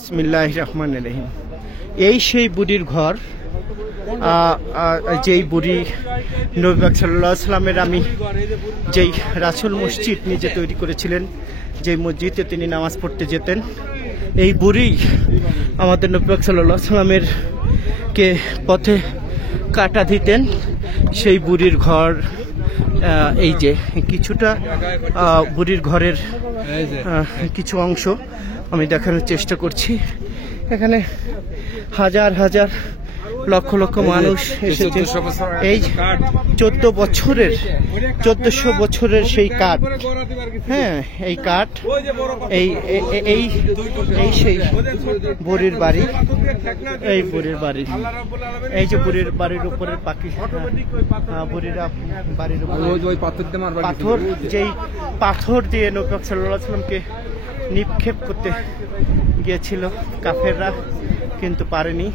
বিসমিল্লাহির রহমানির রহিম। এই সেই বুড়ির ঘর, যেই বুড়ি নবী পাক সাল্লাল্লাহু আলাইহি সাল্লামের আমি যেই রাসূল মসজিদ নিজে তৈরি করেছিলেন, যেই মসজিদে তিনি নামাজ পড়তে যেতেন, এই বুড়ি আমাদের নবী পাক সাল্লাল্লাহু আলাইহি সাল্লামের কে পথে কাটা দিতেন। সেই বুড়ির ঘর এই যে কিছুটা বুড়ির ঘরের কিছু অংশ আমি দেখানোর চেষ্টা করছি। এখানে হাজার হাজার লক্ষ লক্ষ মানুষ এসেছে। এই 1400 বছরের সেই কাঠ, হ্যাঁ এই কাঠ, এই এই এই সেই বুড়ির বাড়ি, এই বুড়ির বাড়ি, এই যে বুড়ির বাড়ির উপরের পাখি, বুড়িরা বাড়ির উপরে পাথর, যেই পাথর দিয়ে নবী পাক সাল্লাল্লাহু আলাইহি ওয়াসাল্লামকে নিক্ষেপ করতে গিয়েছিল কাফেররা, কিন্তু পারেনি।